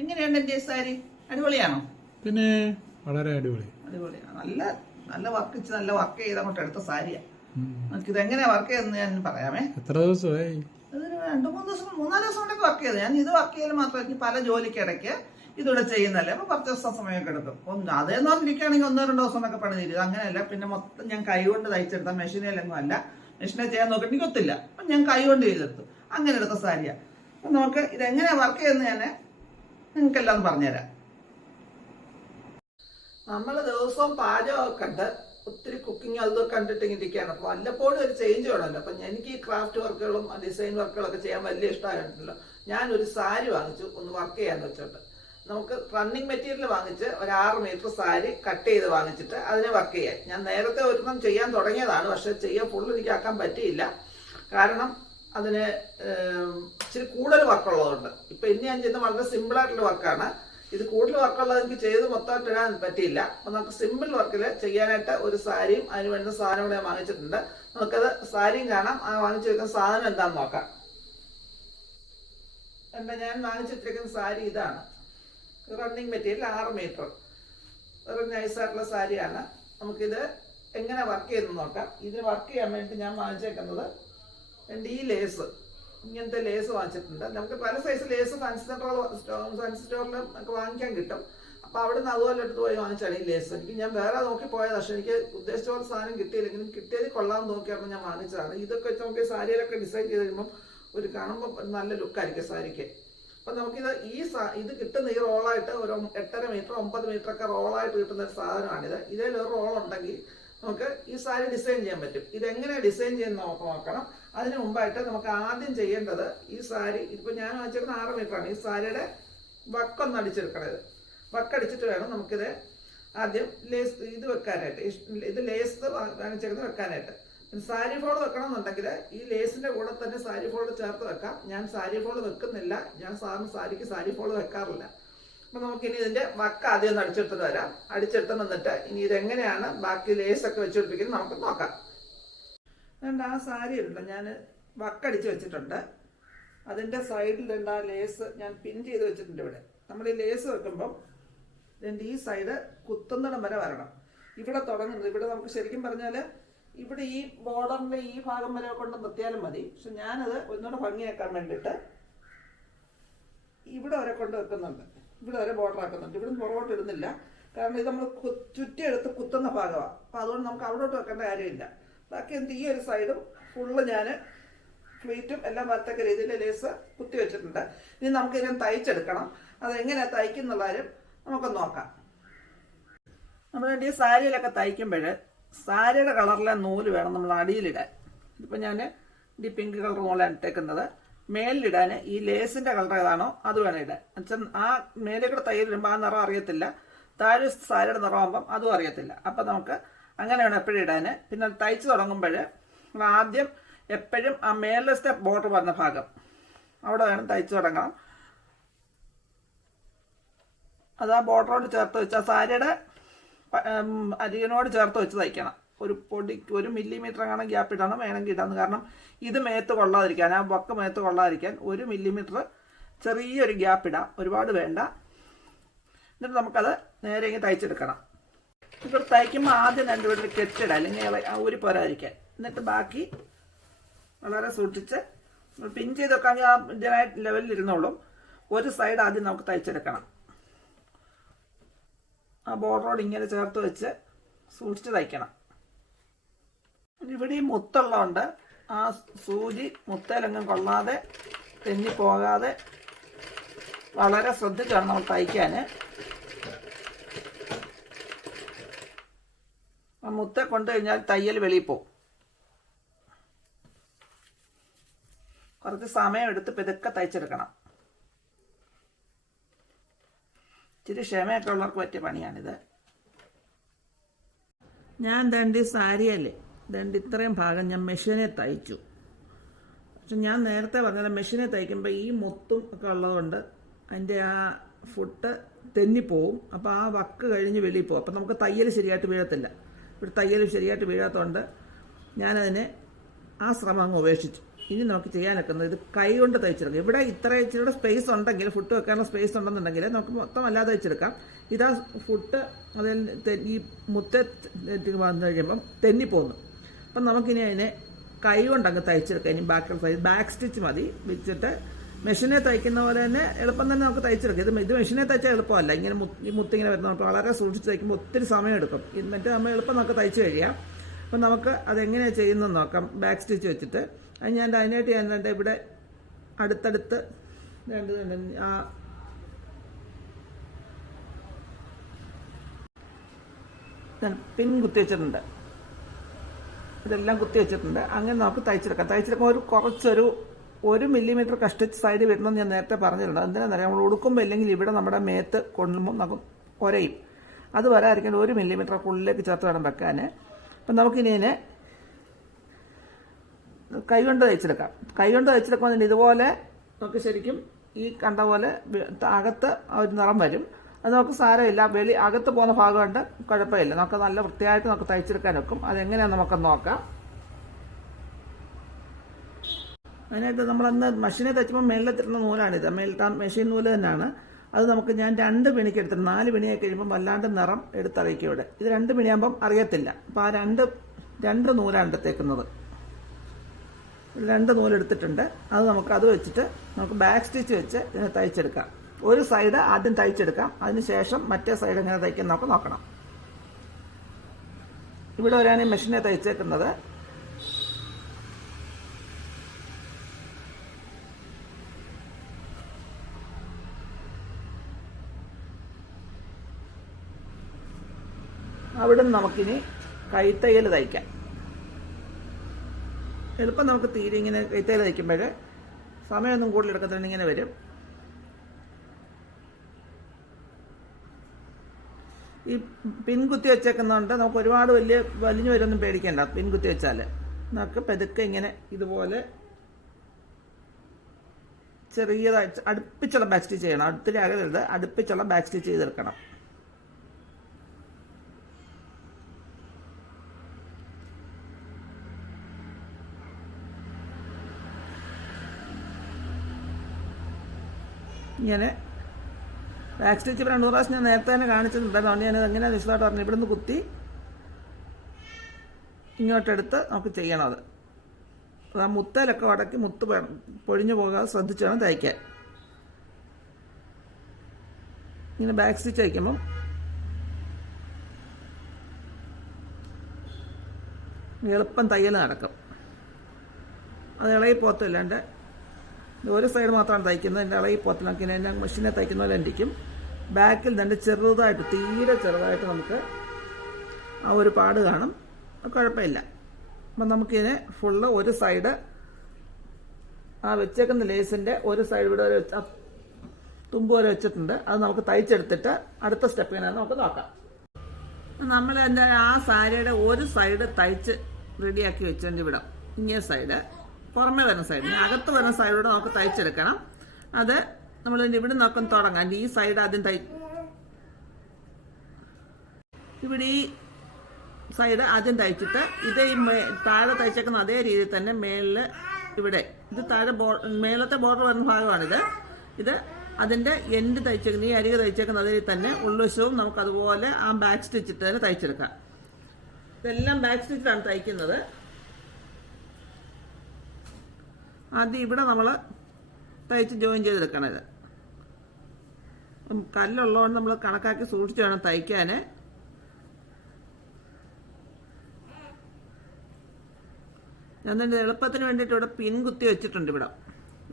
എങ്ങനെയുണ്ട് എന്റെ സാരി? അടിപൊളിയാണോ? പിന്നെ വളരെ അടിപൊളി. അടിപൊളിയാണ്? നല്ല നല്ല വർക്ക് നല്ല വർക്ക് ചെയ്ത് അങ്ങോട്ട് എടുത്ത സാരിയാ. നമുക്ക് ഇത് എങ്ങനെയാ വർക്ക് ചെയ്തെന്ന് ഞാൻ പറയാമേ. എത്ര ദിവസമായി? അതൊരു രണ്ട് മൂന്ന് ദിവസം മൂന്നാൽ ദിവസം കൊണ്ടൊക്കെ വർക്ക് ചെയ്ത്. ഞാൻ ഇത് വർക്ക് ചെയ്താൽ എനിക്ക് പല ജോലിക്കിടയ്ക്ക് ഇതിവിടെ ചെയ്യുന്നല്ലേ അപ്പൊ പത്ത് ദിവസം സമയമൊക്കെ എടുക്കും. ഒന്ന് അതേന്ന് പറഞ്ഞിരിക്കുകയാണെങ്കിൽ ഒന്നോ രണ്ടോ ദിവസം ഒക്കെ പണി തീരും. അങ്ങനെയല്ല പിന്നെ മൊത്തം ഞാൻ കൈ കൊണ്ട് തയ്ച്ചെടുത്ത മെഷീനിലൊന്നും അല്ല. മെഷീനെ ചെയ്യാൻ നോക്കിയിട്ട് എനിക്ക് ഒത്തില്ല. അപ്പൊ ഞാൻ കൈ കൊണ്ട് ചെയ്തെടുത്തു. അങ്ങനെ എടുത്ത സാരിയാ. അപ്പൊ നമുക്ക് ഇത് എങ്ങനെയാ വർക്ക് ചെയ്യുന്നത് ഞാൻ നിങ്ങൾക്കെല്ലാം പറഞ്ഞുതരാം. നമ്മൾ ദിവസവും പാചകമൊക്കെ ഉണ്ട് ഒത്തിരി കുക്കിംഗ് അതൊക്കെ കണ്ടിട്ട് ഇരിക്കുകയാണ്. അപ്പോൾ വല്ലപ്പോഴും ഒരു ചേഞ്ച് വേണമല്ലോ. അപ്പം എനിക്ക് ഈ ക്രാഫ്റ്റ് വർക്കുകളും ഡിസൈൻ വർക്കുകളൊക്കെ ചെയ്യാൻ വലിയ ഇഷ്ടമായിട്ടുണ്ടല്ലോ ഞാനൊരു സാരി വാങ്ങിച്ചു ഒന്ന് വർക്ക് ചെയ്യാൻ വെച്ചോട്ട്. നമുക്ക് റണ്ണിങ് മെറ്റീരിയൽ വാങ്ങിച്ച് ഒരു ആറ് മീറ്റർ സാരി കട്ട് ചെയ്ത് വാങ്ങിച്ചിട്ട് അതിനെ വർക്ക് ചെയ്യാൻ. ഞാൻ നേരത്തെ ഒരെണ്ണം ചെയ്യാൻ തുടങ്ങിയതാണ്. പക്ഷെ ചെയ്യാൻ ഫുള്ള് എനിക്കാക്കാൻ പറ്റിയില്ല. കാരണം അതിന് ഇച്ചിരി കൂടുതൽ വർക്കുള്ളതുണ്ട്. ഇപ്പൊ ഇന്ന് ഞാൻ ചെയ്യുന്ന വളരെ സിമ്പിൾ ആയിട്ടുള്ള വർക്കാണ്. ഇത് കൂടുതൽ വർക്കുള്ളത് എനിക്ക് ചെയ്ത് മൊത്തമായിട്ട് ഇടാൻ പറ്റിയില്ല. അപ്പൊ നമുക്ക് സിമ്പിൾ വർക്കിൽ ചെയ്യാനായിട്ട് ഒരു സാരിയും അതിന് വേണ്ട സാധനം കൂടെ ഞാൻ വാങ്ങിച്ചിട്ടുണ്ട്. നമുക്കത് സാരിയും കാണാം. ആ വാങ്ങിച്ചു വെക്കുന്ന സാധനം എന്താണെന്ന് നോക്കാം. എന്താ ഞാൻ വാങ്ങിച്ചിട്ടിരിക്കുന്ന സാരി ഇതാണ്. റണ്ണിങ് മെറ്റീരിയൽ ആറ് മീറ്റർ. ഒരു നൈസായിട്ടുള്ള സാരിയാണ്. നമുക്കിത് എങ്ങനെ വർക്ക് ചെയ്തെന്ന് നോക്കാം. ഇത് വർക്ക് ചെയ്യാൻ വേണ്ടി ഞാൻ വാങ്ങിച്ചേക്കുന്നത് എന്റെ ഈ ലേസ് ഇങ്ങനത്തെ ലേസ് വാങ്ങിച്ചിട്ടുണ്ട്. നമുക്ക് പല size lace fancy central fancy സ്റ്റോറിലും ഒക്കെ വാങ്ങിക്കാൻ കിട്ടും. അപ്പോൾ അവിടെ നിന്ന് അതുപോലെ എടുത്ത് പോയി വാങ്ങിച്ചാണ് ഈ ലേസ്. എനിക്ക് ഞാൻ വേറെ നോക്കി പോയത്. പക്ഷേ എനിക്ക് ഉദ്ദേശിച്ച പോലെ സാധനം കിട്ടിയില്ലെങ്കിലും കിട്ടിയത് കൊള്ളാമെന്ന് നോക്കിയപ്പോൾ ഞാൻ വാങ്ങിച്ചതാണ്. ഇതൊക്കെ വെച്ച് നമുക്ക് സാരിയിലൊക്കെ ഡിസൈൻ ചെയ്ത് കഴിയുമ്പോൾ ഒരു കാണുമ്പോൾ നല്ല ലുക്കായിരിക്കും സാരിക്ക്. അപ്പം നമുക്കിത് ഈ സാ- ഇത് കിട്ടുന്ന ഈ റോളായിട്ട് ഒരു എട്ടര മീറ്റർ ഒമ്പത് മീറ്റർ ഒക്കെ റോളായിട്ട് കിട്ടുന്ന ഒരു സാധനമാണിത്. ഇതേലൊരു റോൾ ഉണ്ടെങ്കിൽ നമുക്ക് ഈ സാരി ഡിസൈൻ ചെയ്യാൻ പറ്റും. ഇതെങ്ങനെ ഡിസൈൻ ചെയ്യുന്ന നമുക്ക് നോക്കണം. അതിന് മുമ്പായിട്ട് നമുക്ക് ആദ്യം ചെയ്യേണ്ടത് ഈ സാരി ഇപ്പൊ ഞാൻ വാങ്ങിച്ചിരുന്ന ആറ് മീറ്ററാണ്. ഈ സാരിയുടെ വക്കൊന്ന് അടിച്ചെടുക്കണത്. വക്കടിച്ചിട്ട് വേണം നമുക്കിത് ആദ്യം ലേസ് ഇത് വെക്കാനായിട്ട്. ഇത് ലേസ് വാങ്ങിച്ചേക്കുന്നത് വെക്കാനായിട്ട്. സാരി ഫോൾഡ് വെക്കണം എന്നുണ്ടെങ്കിൽ ഈ ലേസിന്റെ കൂടെ തന്നെ സാരി ഫോൾഡ് ചേർത്ത് വെക്കാം. ഞാൻ സാരി ഫോൾഡ് വെക്കുന്നില്ല. ഞാൻ സാറിന് സാരിക്ക് സാരി ഫോൾഡ് വെക്കാറില്ല. അപ്പൊ നമുക്കിനി ഇതിന്റെ വക്ക ആദ്യം ഒന്ന് അടിച്ചെടുത്തിട്ട് വരാം. അടിച്ചെടുത്ത് വന്നിട്ട് ഇനി ഇതെങ്ങനെയാണ് ബാക്കി ലേസ് ഒക്കെ വെച്ചുപിടിപ്പിക്കുന്നത് നമുക്ക് നോക്കാം. അതുകൊണ്ട് ആ സാരി ഉണ്ട് ഞാൻ വക്കടിച്ച് വെച്ചിട്ടുണ്ട്. അതിന്റെ സൈഡിലുണ്ട് ആ ലേസ് ഞാൻ പിൻ ചെയ്ത് വെച്ചിട്ടുണ്ട് ഇവിടെ. നമ്മൾ ഈ ലേസ് വെക്കുമ്പം ഇതിന്റെ ഈ സൈഡ് കുത്തുന്നിടം വരെ വരണം. ഇവിടെ തുടങ്ങുന്നത് ഇവിടെ നമുക്ക് ശരിക്കും പറഞ്ഞാൽ ഇവിടെ ഈ ബോർഡറിന്റെ ഈ ഭാഗം വരെ കൊണ്ട് നിർത്തിയാലും മതി. പക്ഷെ ഞാനത് ഒന്നുകൂടെ ഭംഗിയാക്കാൻ വേണ്ടിയിട്ട് ഇവിടെ വരെ കൊണ്ട് വെക്കുന്നുണ്ട്. ഇവിടെ വരെ ബോർഡർ ആക്കുന്നുണ്ട്. ഇവിടെ പുറകോട്ട് ഇടുന്നില്ല. കാരണം ഇത് നമ്മൾ ചുറ്റിയെടുത്ത് കുത്തുന്ന ഭാഗമാണ് അപ്പോൾ അതുകൊണ്ട് നമുക്ക് അവിടോട്ട് വെക്കേണ്ട കാര്യമില്ല. ബാക്കി എന്ത് ഈ ഒരു സൈഡും ഫുള്ള് ഞാൻ ഫ്ലീറ്റും എല്ലാം വരത്തക്ക രീതിയിൽ ലേസ് കുത്തി വെച്ചിട്ടുണ്ട്. ഇനി നമുക്ക് ഇതിനെ തയ്ച്ചെടുക്കണം. അതെങ്ങനെയാണ് തയ്ക്കുന്നുള്ള കാര്യം നമുക്ക് നോക്കാം. നമ്മൾ ഈ സാരിയിലൊക്കെ തയ്ക്കുമ്പോൾ സാരിയുടെ കളറിലെ നൂൽ വേണം നമ്മൾ അടിയിലിടാൻ. ഇപ്പം ഞാൻ ഡി പിങ്ക് കളർ നൂലാണ് ഇട്ടേക്കുന്നത്. മേലിലിടാൻ ഈ ലേസിന്റെ കളർ ഏതാണോ അത് വേണം ഇടാൻ. എന്നുവെച്ചാൽ ആ മേലേക്കൂടെ തയ്യൽ ഇടുമ്പോൾ ആ നിറം അറിയത്തില്ല. താഴെ സാരിയുടെ നിറമാകുമ്പം അതും അറിയത്തില്ല. അപ്പം നമുക്ക് അങ്ങനെ വേണം എപ്പോഴും ഇടാൻ പിന്നെ തയ്ച്ച് തുടങ്ങുമ്പോൾ ആദ്യം എപ്പോഴും ആ മേലത്തെ ബോർഡർ വരുന്ന ഭാഗം അവിടെ വേണം തയ്ച്ച് തുടങ്ങണം. അത് ആ ബോർഡറോട് ചേർത്ത് വെച്ച് ആ സാരിയുടെ അരികിനോട് ചേർത്ത് വെച്ച് തയ്ക്കണം. ഒരു പൊടി ഒരു മില്ലിമീറ്റർ അങ്ങനെ ഗ്യാപ്പ് ഇടണം വേണമെങ്കിൽ ഇടാം കാരണം ഇത് മേത്ത് കൊള്ളാതിരിക്കാൻ ആ വക്ക് മേത്ത് കൊള്ളാതിരിക്കാൻ ഒരു മില്ലിമീറ്റർ ചെറിയൊരു ഗ്യാപ്പ് ഇടാം. ഒരുപാട് വേണ്ട. എന്നിട്ട് നമുക്കത് നേരെ ഇങ്ങനെ തയ്ച്ചെടുക്കണം. ഇപ്പോൾ തയ്ക്കുമ്പോൾ ആദ്യം രണ്ട് വീട്ടിൽ കെട്ടിടാം അല്ലെങ്കിൽ ഒരു പോരാതിരിക്കാൻ. എന്നിട്ട് ബാക്കി വളരെ സൂക്ഷിച്ച് പിൻ ചെയ്ത് വെക്കാമെങ്കിൽ ആ ഇതിനായിട്ട് ലെവലിൽ ഇരുന്നോളും. ഒരു സൈഡ് ആദ്യം നമുക്ക് തയ്ച്ചെടുക്കണം. ആ ബോർഡറോട് ഇങ്ങനെ ചേർത്ത് വെച്ച് സൂക്ഷിച്ച് തയ്ക്കണം. ഇവിടെ ഈ മുത്തുള്ളതുകൊണ്ട് ആ സൂചി മുത്തേലെങ്ങും കൊള്ളാതെ തെന്നി പോകാതെ വളരെ ശ്രദ്ധിച്ചാണ് നമ്മൾ തയ്ക്കാൻ ആ മുത്ത കൊണ്ടു കഴിഞ്ഞാൽ തയ്യൽ വെളിയിൽ പോകും കുറച്ച് സമയം എടുത്ത് പെതുക്കെ തയ്ച്ചെടുക്കണം. ഇച്ചിരി ക്ഷമയൊക്കെ ഉള്ളവർക്ക് പറ്റിയ പണിയാണിത്. ഞാൻ തണ്ടി സാരിയല്ലേ? ദണ്ട് ഇത്രയും ഭാഗം ഞാൻ മെഷീനെ തയ്ച്ചു. പക്ഷെ ഞാൻ നേരത്തെ പറഞ്ഞത് മെഷീനെ തയ്ക്കുമ്പോൾ ഈ മുത്തും ഒക്കെ ഉള്ളതുകൊണ്ട് അതിന്റെ ആ ഫുട്ട് തെന്നിപ്പോവും. അപ്പോൾ ആ വക്ക് കഴിഞ്ഞ് വെളിയിൽ പോകും. അപ്പോൾ നമുക്ക് തയ്യൽ ശരിയായിട്ട് വീഴത്തില്ല. ഇവിടെ തയ്യൽ ശരിയായിട്ട് വീഴാത്തതുകൊണ്ട് ഞാനതിനെ ആ ശ്രമം അങ്ങ് ഉപേക്ഷിച്ചു. ഇനി നമുക്ക് ചെയ്യാനൊക്കുന്നത് ഇത് കൈ കൊണ്ട് തയ്ച്ചെടുക്കാം. ഇവിടെ ഇത്ര ഇച്ചിരിയുടെ സ്പേസ് ഉണ്ടെങ്കിൽ ഫുട്ട് വെക്കാനുള്ള സ്പേസ് ഉണ്ടെന്നുണ്ടെങ്കിൽ നമുക്ക് മൊത്തം അല്ലാതെ തയ്ച്ചെടുക്കാം. ഇതാ ഫുട്ട് അതിൽ ഈ മുത്ത കഴിയുമ്പം തെന്നിപ്പോന്നു അപ്പം നമുക്കിനി അതിനെ കൈ കൊണ്ടങ്ങ് തയ്ച്ചെടുക്കാം. ഇനി ബാക്ക് സൈഡ് ബാക്ക് സ്റ്റിച്ച് മതി. വെച്ചിട്ട് മെഷീനെ തയ്ക്കുന്ന പോലെ തന്നെ എളുപ്പം തന്നെ നമുക്ക് തയ്ച്ചെടുക്കാം. ഇത് ഇത് മെഷീനെ തയ്ച്ചാൽ എളുപ്പമല്ല. ഇങ്ങനെ മുത്തി മുത്തിങ്ങനെ വരുന്ന നമുക്ക് വളരെ സൂക്ഷിച്ച് തയ്ക്കുമ്പോൾ ഒത്തിരി സമയം എടുക്കും. എന്നിട്ട് നമ്മൾ എളുപ്പം നമുക്ക് തയ്ച്ചു കഴിയാം. അപ്പം നമുക്ക് അതെങ്ങനെയാണ് ചെയ്യുന്നത് നോക്കാം. ബാക്ക് സ്റ്റിച്ച് വെച്ചിട്ട് അത് ഞാൻ അതിനായിട്ട് ഞാൻ രണ്ട് ഇവിടെ അടുത്തടുത്ത് രണ്ട് ആ. പിൻ കുത്തി വെച്ചിട്ടുണ്ട്. ഇതെല്ലാം കുത്തി വെച്ചിട്ടുണ്ട്. അങ്ങനെ നമുക്ക് തയ്ച്ചെടുക്കാം. തയ്ച്ചെടുക്കുമ്പോൾ ഒരു കുറച്ചൊരു ഒരു മില്ലിമീറ്റർ കഷ്ടിച്ച് സൈഡ് വരണമെന്ന് ഞാൻ നേരത്തെ പറഞ്ഞിട്ടുണ്ട്. എന്തിനാണെന്നറിയാം നമ്മൾ ഉടുക്കുമ്പോൾ ഇല്ലെങ്കിൽ ഇവിടെ നമ്മുടെ മേത്ത് കൊണ്ടുമ്പോൾ കുറയും അത് വരാതിരിക്കാൻ ഒരു മില്ലിമീറ്റർ ഉള്ളിലേക്ക് ചേർത്ത് വേണം വെക്കാൻ അപ്പം നമുക്കിനി ഇതിനെ കൈകൊണ്ട് തയ്ച്ചെടുക്കാം. കൈകൊണ്ട് തയ്ച്ചെടുക്കുമ്പോൾ ഇതുപോലെ നമുക്ക് ശരിക്കും ഈ കണ്ട പോലെ അകത്ത് ഒരു നിറം വരും. അത് നമുക്ക് സാരമില്ല. വെളി അകത്ത് പോകുന്ന ഭാഗമുണ്ട്. കുഴപ്പമില്ല. നമുക്ക് നല്ല വൃത്തിയായിട്ട് നമുക്ക് തയ്ച്ചെടുക്കാൻ വെക്കും അതെങ്ങനെയാണെന്ന് നമുക്ക് നോക്കാം. അതിനായിട്ട് നമ്മളന്ന് മെഷീനെ തയ്ച്ചപ്പോൾ മേളിലെത്തിരുന്ന നൂലാണിത്. മേലിട്ട മെഷീൻ നൂൽ തന്നെയാണ്. അത് നമുക്ക് ഞാൻ രണ്ട് പിണിക്ക് എടുത്തിട്ടുണ്ട് നാല് പിണിയായി കഴിയുമ്പോൾ വല്ലാണ്ട് നിറം എടുത്തറിയിക്കും ഇവിടെ. ഇത് രണ്ട് പിണിയാകുമ്പം അറിയത്തില്ല. അപ്പോൾ ആ രണ്ട് രണ്ട് നൂലാണ് എടുത്തേക്കുന്നത് രണ്ട് നൂലെടുത്തിട്ടുണ്ട് അത് നമുക്ക് അത് വെച്ചിട്ട് നമുക്ക് ബാക്ക് സ്റ്റിച്ച് വെച്ച് ഇതിനെ തയ്ച്ചെടുക്കാം. ഒരു സൈഡ് ആദ്യം തയ്ച്ചെടുക്കാം. അതിനുശേഷം മറ്റേ സൈഡ് എങ്ങനെ തയ്ക്കാൻ നമുക്ക് നോക്കണം. ഇവിടെ ഒരാണ് ഈ മെഷീനെ തയ്ച്ചേക്കുന്നത്. അവിടെ നമുക്കിനി കൈത്തയ്യൽ തയ്ക്കാം. എളുപ്പം നമുക്ക് തീരെ ഇങ്ങനെ കൈത്തയ്യൽ തയ്ക്കുമ്പോൾ സമയമൊന്നും കൂടുതൽ എടുക്കത്തില്ല ഇങ്ങനെ വരും. ഈ പിൻകുത്തി വെച്ചേക്കുന്നതുകൊണ്ട് നമുക്ക് ഒരുപാട് വലിയ വലിഞ്ഞു വരുമൊന്നും പേടിക്കണ്ട. പിൻകുത്തി വെച്ചാൽ നമുക്ക് പെതുക്കെ ഇങ്ങനെ ഇതുപോലെ ചെറിയതായി അടുപ്പിച്ചുള്ള ബാക്ക് സ്റ്റിച്ച് ചെയ്യണം. അടുത്തിരി അകലരുത് അടുപ്പിച്ചുള്ള ബാക്ക് സ്റ്റിച്ച് ചെയ്തെടുക്കണം. ഇങ്ങനെ ബാക്ക് സ്റ്റിച്ച് ഇപ്പം രണ്ടു പ്രാവശ്യം ഞാൻ നേരത്തെ തന്നെ കാണിച്ചിട്ടുണ്ട്. അതുകൊണ്ട് ഞാനത് എങ്ങനെയാണ് വിശദമായിട്ട് പറഞ്ഞു ഇവിടുന്ന് കുത്തി ഇങ്ങോട്ടെടുത്ത് നമുക്ക് ചെയ്യണം അത്. ആ മുത്തലൊക്കെ ഉടക്കി മുത്ത് പൊഴിഞ്ഞു പോകാതെ ശ്രദ്ധിച്ച് വേണം തയ്ക്കാൻ. ഇങ്ങനെ ബാക്ക് സ്റ്റിച്ച് തയ്ക്കുമ്പം എളുപ്പം തയ്യൽ നടക്കും. അത് ഇളകി പോത്തില്ലാണ്ട് ഒരു സൈഡ് മാത്രമാണ് തയ്ക്കുന്നത്. എന്റെ ഇളകി പോത്തിലാക്കി എന്റെ മെഷീനെ തയ്ക്കുന്ന പോലെ ഇരിക്കും ബാക്കിൽ തന്നെ ചെറുതായിട്ട് തീരെ ചെറുതായിട്ട് നമുക്ക് ആ ഒരു പാട് കാണും. കുഴപ്പമില്ല. അപ്പം നമുക്കിതിനെ ഫുള്ള് ഒരു സൈഡ് ആ വെച്ചേക്കുന്ന ലേസിന്റെ ഒരു സൈഡ് ഇവിടെ വരെ വെച്ച് തുമ്പ് വരെ വെച്ചിട്ടുണ്ട്. അത് നമുക്ക് തയ്ച്ചെടുത്തിട്ട് അടുത്ത സ്റ്റെപ്പ് ഇങ്ങനെ നമുക്ക് നോക്കാം. നമ്മൾ എന്റെ ആ സാരിയുടെ ഒരു സൈഡ് തയ്ച്ച് റെഡിയാക്കി വെച്ചിട്ടുണ്ട് ഇവിടെ. ഇങ്ങനെ സൈഡ് പുറമേ വരുന്ന സൈഡ് അകത്ത് വരുന്ന സൈഡിലൂടെ നമുക്ക് തയ്ച്ചെടുക്കണം. അത് നമ്മൾ ഇവിടെ നോക്കാൻ തുടങ്ങാം. ഈ സൈഡ് ആദ്യം തൈ ഇവിടെ ഈ സൈഡ് ആദ്യം തയ്ച്ചിട്ട് ഇത് ഈ താഴെ തയ്ച്ചേക്കുന്ന അതേ രീതിയിൽ തന്നെ മേളിൽ ഇവിടെ ഇത് താഴെ ബോ മേളത്തെ ബോർഡർ വരുന്ന ഭാഗമാണിത്. ഇത് അതിന്റെ എൻഡ് തയ്ച്ചേക്കുന്ന ഈ അരികെ തയ്ച്ചേക്കുന്ന അതിൽ തന്നെ ഉള്ളുവശവും നമുക്ക് അതുപോലെ ആ ബാക്ക് സ്റ്റിച്ചിട്ട് തന്നെ തയ്ച്ചെടുക്കാം. ഇതെല്ലാം ബാക്ക് സ്റ്റിച്ചിലാണ് തയ്ക്കുന്നത്. ആദ്യം ഇവിടെ നമ്മൾ തയ്ച്ച് ജോയിൻ ചെയ്തെടുക്കണത്. കല്ലുള്ളതുകൊണ്ട് നമ്മൾ കണക്കാക്കി സൂക്ഷിച്ച് വേണം തയ്ക്കാൻ ഞാൻ എളുപ്പത്തിന് വേണ്ടിയിട്ട് ഇവിടെ പിൻകുത്തി വെച്ചിട്ടുണ്ട് ഇവിടെ.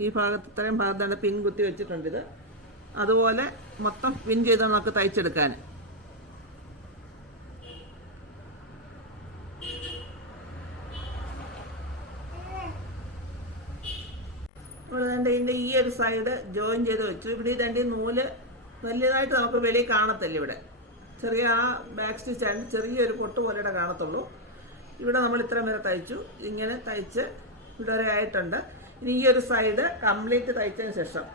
ഈ ഭാഗത്ത് ഇത്രയും ഭാഗത്താണ് പിൻ കുത്തി വെച്ചിട്ടുണ്ട് ഇത്. അതുപോലെ മൊത്തം പിൻ ചെയ്ത് നമുക്ക് തയ്ച്ചെടുക്കാൻ ഇവിടെ ദാണ്ട് ഇതിന്റെ ഈ ഒരു സൈഡ് ജോയിൻ ചെയ്ത് വെച്ചു. ഇവിടെ ഈ രണ്ടി നൂൽ വലിയതായിട്ട് നമുക്ക് വെളി കാണത്തില്ല ഇവിടെ. ചെറിയ ആ ബാക്ക് സ്റ്റിച്ചാണ് ചെറിയൊരു പൊട്ട് പോലെ ഇവിടെ കാണത്തുള്ളൂ. ഇവിടെ നമ്മൾ ഇത്ര വരെ തയ്ച്ചു. ഇങ്ങനെ തയ്ച്ച് ഇവിടെ വരെ ആയിട്ടുണ്ട്. ഇനി ഈ ഒരു സൈഡ് കംപ്ലീറ്റ് തയ്ച്ചതിന് ശേഷം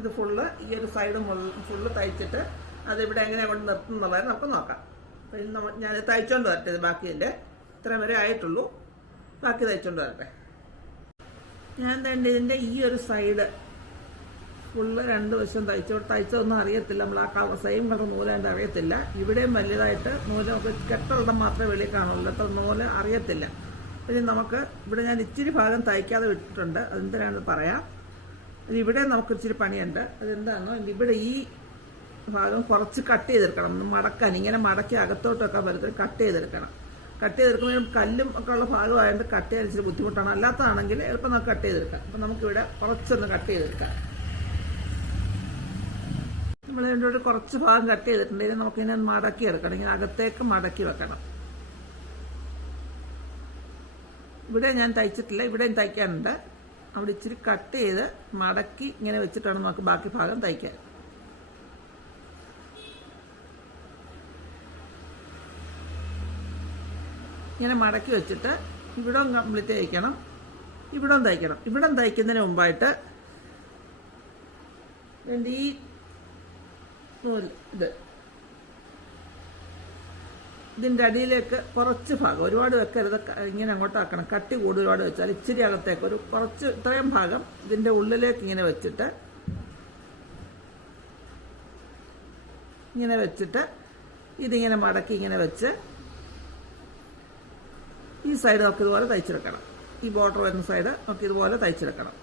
ഇത് ഫുള്ള് ഈ ഒരു സൈഡ് ഫുള്ള് തയ്ച്ചിട്ട് അത് ഇവിടെ എങ്ങനെ കൊണ്ട് നിർത്തും എന്നുള്ളത് നമുക്ക് നോക്കാം. അപ്പം ഞാൻ തയ്ച്ചോണ്ട് വരട്ടെ ഇത് ബാക്കി എന്റെ ഇത്രയും വരെ ആയിട്ടുള്ളൂ. ബാക്കി തയ്ച്ചോണ്ട് വരട്ടെ. ഞാൻ തന്നെ ഇതിന്റെ ഈ ഒരു സൈഡ് ഫുള്ള് രണ്ട് വശം തയ്ച്ചോ തയ്ച്ചതൊന്നും അറിയത്തില്ല. നമ്മൾ ആ കളർ സെയിം കളർ നൂലാണ്ട് അറിയത്തില്ല. ഇവിടെയും വലുതായിട്ട് നൂൽ നമുക്ക് കെട്ടുള്ള മാത്രമേ വെളിയിൽ കാണുള്ളൂ. അത്ര നൂൽ അറിയത്തില്ല. ഇനി നമുക്ക് ഇവിടെ ഞാൻ ഇച്ചിരി ഭാഗം തയ്ക്കാതെ വിട്ടിട്ടുണ്ട്. അതെന്തിനാണെന്ന് പറയാം. ഇവിടെ നമുക്ക് ഇച്ചിരി പണിയുണ്ട്. അതെന്താണോ ഇവിടെ ഈ ഭാഗം കുറച്ച് കട്ട് ചെയ്തെടുക്കണം. മടക്കാൻ ഇങ്ങനെ മടക്കി അകത്തോട്ടൊക്കെ വരുന്നത് കട്ട് ചെയ്തെടുക്കണം. കട്ട് ചെയ്തെടുക്കുമ്പോൾ കല്ലും ഒക്കെ ഉള്ള ഭാഗമായതുകൊണ്ട് കട്ട് ചെയ്യാൻ ഇച്ചിരി ബുദ്ധിമുട്ടാണ്. അല്ലാത്തതാണെങ്കിൽ എളുപ്പം നമുക്ക് കട്ട് ചെയ്തെടുക്കാം. അപ്പം നമുക്കിവിടെ കുറച്ചൊന്ന് കട്ട് ചെയ്തെടുക്കാം. നമ്മൾ ഇതിന്റെ ഒരു കുറച്ച് ഭാഗം കട്ട് ചെയ്തിട്ടുണ്ടെങ്കിൽ നമുക്കിതിനെ മടക്കി എടുക്കണം. ഇങ്ങനെ അകത്തേക്ക് മടക്കി വെക്കണം. ഇവിടെ ഞാൻ തയ്ച്ചിട്ടില്ല. ഇവിടെയും തയ്ക്കാനുണ്ട്. അവിടെ ഇച്ചിരി കട്ട് ചെയ്ത് മടക്കി ഇങ്ങനെ വെച്ചിട്ടാണ് നമുക്ക് ബാക്കി ഭാഗം തയ്ക്കാൻ. ഇങ്ങനെ മടക്കി വെച്ചിട്ട് ഇവിടം കംപ്ലീറ്റ് തയ്ക്കണം ഇവിടം തയ്ക്കണം. ഇവിടം തയ്ക്കുന്നതിന് മുമ്പായിട്ട് ഈ നൂൽ ഇത്. ഇതിന്റെ അടിയിലേക്ക് കുറച്ച് ഭാഗം ഒരുപാട് വെക്കരുത് ഇങ്ങനെ അങ്ങോട്ട് ആക്കണം. കട്ടി കൂടി ഒരുപാട് വെച്ചാൽ ഇച്ചിരി അകത്തേക്ക് ഒരു കുറച്ച് ഇത്രയും ഭാഗം ഇതിന്റെ ഉള്ളിലേക്ക് ഇങ്ങനെ വെച്ചിട്ട് ഇങ്ങനെ വെച്ചിട്ട് ഇതിങ്ങനെ മടക്കി ഇങ്ങനെ വെച്ച് ഈ സൈഡ് നമുക്ക് ഇതുപോലെ തയ്ച്ചെടുക്കണം. ഈ ബോർഡർ വരുന്ന സൈഡ് നമുക്ക് ഇതുപോലെ തയ്ച്ചെടുക്കണം.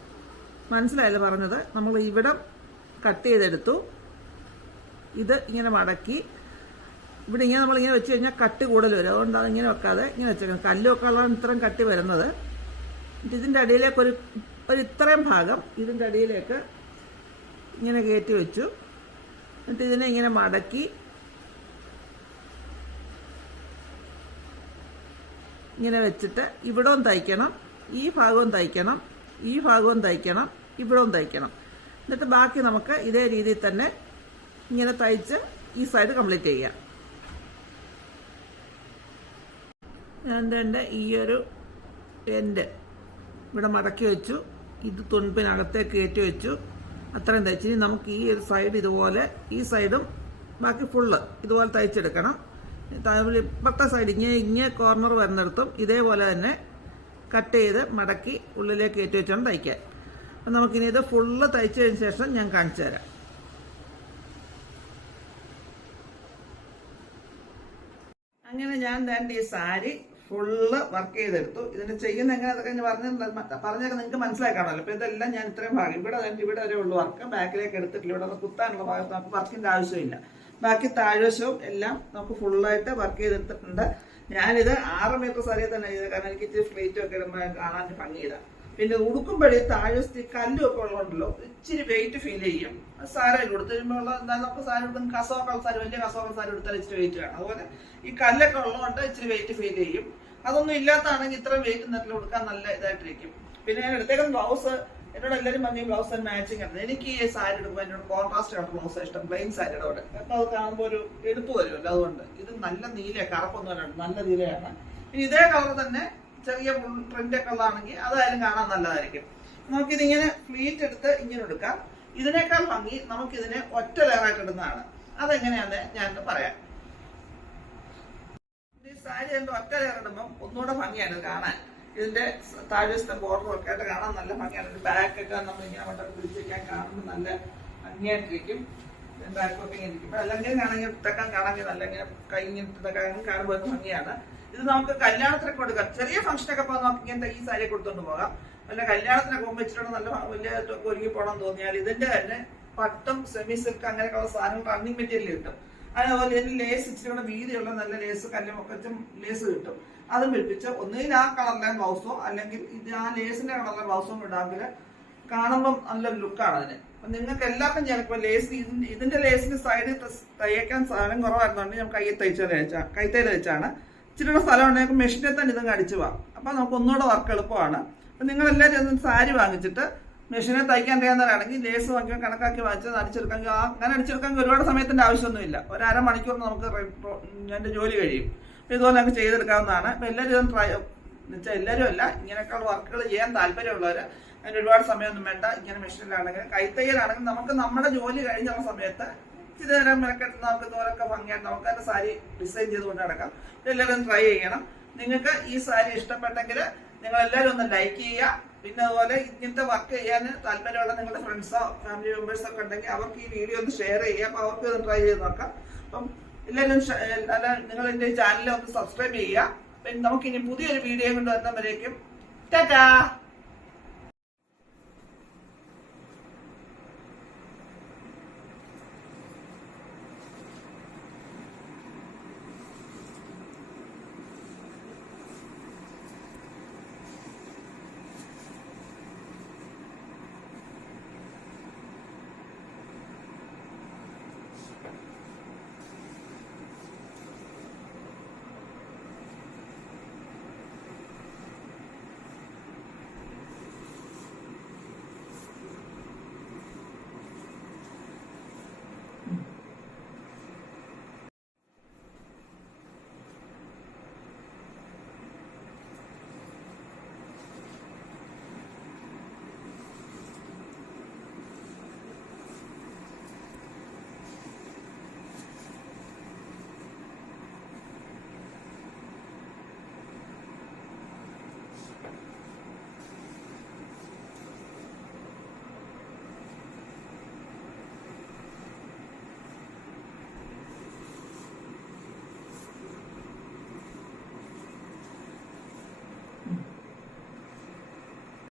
മനസ്സിലായല്ലോ പറഞ്ഞത്? നമ്മൾ ഇവിടം കട്ട് ചെയ്തെടുത്തു. ഇത് ഇങ്ങനെ മടക്കി. ഇവിടെ ഇങ്ങനെ നമ്മളിങ്ങനെ വെച്ച് കഴിഞ്ഞാൽ കട്ട് കൂടുതൽ വരും. അതുകൊണ്ടാണ് ഇങ്ങനെ വെക്കാതെ ഇങ്ങനെ വെച്ചേക്കുന്നത് കല്ലൊക്കെയുള്ളതാണ് ഇത്രയും കട്ടി വരുന്നത്. ഇതിന്റെ അടിയിലേക്ക് ഒരു ഒരു ഇത്രയും ഭാഗം ഇതിന്റെ അടിയിലേക്ക് ഇങ്ങനെ കയറ്റി വെച്ചു. എന്നിട്ട് ഇതിനെ ഇങ്ങനെ മടക്കി ഇങ്ങനെ വെച്ചിട്ട് ഇവിടവും തയ്ക്കണം ഈ ഭാഗവും തയ്ക്കണം ഈ ഭാഗവും തയ്ക്കണം ഇവിടവും തയ്ക്കണം. എന്നിട്ട് ബാക്കി നമുക്ക് ഇതേ രീതിയിൽ തന്നെ ഇങ്ങനെ തയ്ച്ച് ഈ സൈഡ് കംപ്ലീറ്റ് ചെയ്യാം. ഞാൻ എന്റെ ഈ ഒരു എന്റെ ഇവിടെ മടക്കി വെച്ചു. ഇത് തുണിപ്പിനകത്തേക്ക് കയറ്റി വെച്ചു. അത്രയും തയ്ച്ച്. ഇനി നമുക്ക് ഈ ഒരു സൈഡ് ഇതുപോലെ ഈ സൈഡും ബാക്കി ഫുള്ള് ഇതുപോലെ തയ്ച്ചെടുക്കണം. ഇപ്പുറത്തെ സൈഡ് ഇങ്ങനെ ഇങ്ങനെ കോർണർ വരുന്നിടത്തും ഇതേപോലെ തന്നെ കട്ട് ചെയ്ത് മടക്കി ഉള്ളിലേക്ക് കയറ്റി വെച്ചാണ് തയ്ക്കാൻ. അപ്പം നമുക്കിനി ഇത് ഫുള്ള് തയ്ച്ചതിന് ശേഷം ഞാൻ കാണിച്ചു തരാം. അങ്ങനെ ഞാൻ വേണ്ട ഈ സാരി ഫുള്ള് വർക്ക് ചെയ്തെടുത്തു. ഇതിന് ചെയ്യുന്ന എങ്ങനെ അതൊക്കെ ഞാൻ പറഞ്ഞ പറഞ്ഞൊക്കെ നിങ്ങൾക്ക് മനസ്സിലാക്കാണല്ലോ. അപ്പൊ ഇതെല്ലാം ഞാൻ ഇത്രയും ഭാഗം. ഇവിടെ ഇവിടെ വരെ ഉള്ളു വർക്ക് ബാക്കിലേക്ക് എടുത്തിട്ടില്ല. ഇവിടെ കുത്താനുള്ള ഭാഗത്ത് നമുക്ക് വർക്കിന്റെ ആവശ്യമില്ല. ബാക്കി താഴ്വശവും എല്ലാം നമുക്ക് ഫുള്ളായിട്ട് വർക്ക് ചെയ്തെടുത്തിട്ടുണ്ട്. ഞാനിത് ആറ് മീറ്റർ സാരിയെ തന്നെ ചെയ്തത് കാരണം എനിക്ക് ഇച്ചിരി ഫ്ലീറ്റും ഒക്കെ ഇടുമ്പോൾ കാണാൻ ഭംഗിയില്ല. പിന്നെ ഉടുക്കുമ്പോഴേ താഴ്വശത്ത് കല്ലും ഒക്കെ ഉള്ളതുണ്ടല്ലോ ഇച്ചിരി വെയിറ്റ് ഫീൽ ചെയ്യും. സാരയിൽ കൊടുത്തു കഴിയുമ്പോൾ എന്താ നമുക്ക് സാരി കൊടുക്കുന്ന കസവൊക്കെ സാരി വലിയ കസവൊക്കെ സാരി കൊടുത്താൽ ഇച്ചിരി വെയിറ്റ് വേണം. അതുപോലെ ഈ കല്ലൊക്കെ ഉള്ളതുകൊണ്ട് ഇച്ചിരി വെയിറ്റ് ഫീൽ ചെയ്യും. അതൊന്നും ഇല്ലാത്തതാണെങ്കിൽ ഇത്രയും വെയിറ്റ് നെറ്റിൽ കൊടുക്കാൻ നല്ല ഇതായിട്ടിരിക്കും. പിന്നെ ഞാൻ എടുത്തേക്കുന്ന ബ്ലൗസ് എന്നോട് എല്ലാവരും പറഞ്ഞു ബ്ലൗസ് മാച്ചിങ് ആണ്. എനിക്ക് ഈ സാരി എടുക്കുമ്പോൾ എന്നോട് കോൺട്രാസ്റ്റ് ആണ് ബ്ലൗസ് ഇഷ്ടം പ്ലെയിൻ സാരി കൂടെ അപ്പൊ അത് കാണുമ്പോൾ ഒരു എടുപ്പ് വരുമല്ലോ അതുകൊണ്ട്. ഇത് നല്ല നീല കറുപ്പൊന്നും അല്ല നല്ല നീലയാണ്. ഇനി ഇതേ കളർ തന്നെ ചെറിയ പ്രിന്റ് ഒക്കെ ഉള്ളതാണെങ്കിൽ അതായാലും കാണാൻ നല്ലതായിരിക്കും. നമുക്കിതിങ്ങനെ ഫ്ലീറ്റ് എടുത്ത് ഇങ്ങനെ എടുക്കാം. ഇതിനേക്കാൾ ഭംഗി നമുക്കിതിനെ ഒറ്റ ലെയറായിട്ട് ഇടുന്നതാണ്. അതെങ്ങനെയാന്ന് ഞാൻ പറയാം. സാരി എന്റെ ഒറ്റ ലെയർ ഇടുമ്പോൾ ഒന്നുകൂടെ ഭംഗിയാണ് കാണാൻ. ഇതിന്റെ താഴ്വശത്തെ ബോർഡർ ഒക്കെ ആയിട്ട് കാണാൻ നല്ല ഭംഗിയാണ്. ബാക്ക് ഒക്കെ നമ്മൾ ഇങ്ങനെ അങ്ങോട്ടൊക്കെ പിടിച്ചിരിക്കാൻ കാണുമ്പോൾ നല്ല ഭംഗിയായിട്ടിരിക്കും. ബാക്കൊക്കെ ഇങ്ങനെ ഇരിക്കുമ്പോൾ അല്ലെങ്കിൽ ആണെങ്കിൽ തക്കാൻ കാണാൻ ഇങ്ങനെ കൈ ഇങ്ങനത്തെ കാണുമ്പോൾ ഭംഗിയാണ്. ഇത് നമുക്ക് കല്യാണത്തിനൊക്കെ കൊടുക്കാം. ചെറിയ ഫംഗ്ഷനൊക്കെ പോകുമ്പോൾ നമുക്ക് ഇങ്ങനത്തെ ഈ സാരി കൊടുത്തോണ്ട് പോകാം. വല്ല കല്യാണത്തിനൊക്കെ പോകുമ്പോൾ ഇച്ചിരി നല്ല വലിയ ഒരുങ്ങി പോകണം തോന്നിയാൽ ഇതിന്റെ തന്നെ പട്ടും സെമി സിൽക്ക് അങ്ങനെയൊക്കെയുള്ള സാധനങ്ങൾ റണ്ണിങ് മെറ്റീരിയൽ കിട്ടും. അതുപോലെ ഇതിന് ലേസ് ഇച്ചിരി വീതിയുള്ള നല്ല ലേസ് കല്ലുമൊക്കെ ലേസ് കിട്ടും. അതും പിടിപ്പിച്ച് ഒന്നുകിൽ ആ കളറിലെ ബ്ലൗസോ അല്ലെങ്കിൽ ഇത് ആ ലേസിന്റെ കളറിലെ ബ്ലൗസോ ഇടാമെങ്കിൽ കാണുമ്പം നല്ലൊരു ലുക്കാണ് അതിന്. അപ്പൊ നിങ്ങൾക്ക് എല്ലാവർക്കും ചിലപ്പോൾ ലേസ് ഇതിന്റെ ലേസിന് സൈഡിൽ തയ്യക്കാൻ സാധനം കുറവായിരുന്നുണ്ട് ഞാൻ കയ്യിൽ തയ്ച്ച തയ്ച്ചാ തയ്യൽ വെച്ചാണ്. ഇച്ചിരി കൂടെ സ്ഥലം ഉണ്ടെങ്കിൽ മെഷീനിൽ തന്നെ ഇതും കടിച്ചു പോവാം. അപ്പൊ നമുക്ക് ഒന്നുകൂടെ വർക്ക് എളുപ്പമാണ്. അപ്പൊ നിങ്ങൾ എല്ലാവരും ഒന്ന് സാരി വാങ്ങിച്ചിട്ട് മെഷീനെ തയ്ക്കാൻ അറിയാവുന്നവരാണെങ്കിൽ ലേസ് വാങ്ങി കണക്കാക്കി വാങ്ങിച്ചത് അടിച്ചെടുക്കാമെങ്കിൽ അങ്ങനെ അടിച്ചെടുക്കാമെങ്കിൽ ഒരുപാട് സമയത്തിന്റെ ആവശ്യമൊന്നുമില്ല. ഒരു അരമണിക്കൂർ നമുക്ക് എന്റെ ജോലി കഴിയും. ഇതുപോലെയൊക്കെ ചെയ്തെടുക്കാവുന്നതാണ്. അപ്പൊ എല്ലാവരും ട്രൈ എന്നുവെച്ചാൽ എല്ലാവരും അല്ല ഇങ്ങനെയൊക്കെയുള്ള വർക്കുകൾ ചെയ്യാൻ താല്പര്യമുള്ളവർ അതിന് ഒരുപാട് സമയമൊന്നും വേണ്ട. ഇങ്ങനെ മെഷീനിലാണെങ്കിലും കൈത്തയ്യലാണെങ്കിൽ നമുക്ക് നമ്മുടെ ജോലി കഴിഞ്ഞുള്ള സമയത്ത് ഇത് നേരം മെനക്കെട്ട് നമുക്ക് ഇതുപോലൊക്കെ ഭംഗിയായിട്ട് നമുക്ക് അതിന്റെ സാരി ഡിസൈൻ ചെയ്തുകൊണ്ട് നടക്കാം. എല്ലാവരും ട്രൈ ചെയ്യണം. നിങ്ങൾക്ക് ഈ സാരി ഇഷ്ടപ്പെട്ടെങ്കിൽ നിങ്ങൾ എല്ലാവരും ഒന്ന് ലൈക്ക് ചെയ്യുക. പിന്നെ അതുപോലെ ഇങ്ങനത്തെ വർക്ക് ചെയ്യാൻ താല്പര്യമുള്ള നിങ്ങളുടെ ഫ്രണ്ട്സോ ഫാമിലി മെമ്പേഴ്സോ ഒക്കെ ഉണ്ടെങ്കിൽ അവർക്ക് ഈ വീഡിയോ ഒന്ന് ഷെയർ ചെയ്യുക. അപ്പോൾ അവർക്ക് ഒന്ന് ട്രൈ ചെയ്ത് നോക്കാം. അപ്പം എല്ലാവരും അല്ല നിങ്ങൾ എന്റെ ഒന്ന് സബ്സ്ക്രൈബ് ചെയ്യുക. നമുക്കിനി പുതിയൊരു വീഡിയോ കൊണ്ട് വന്നവരേക്കും. ടാറ്റാ!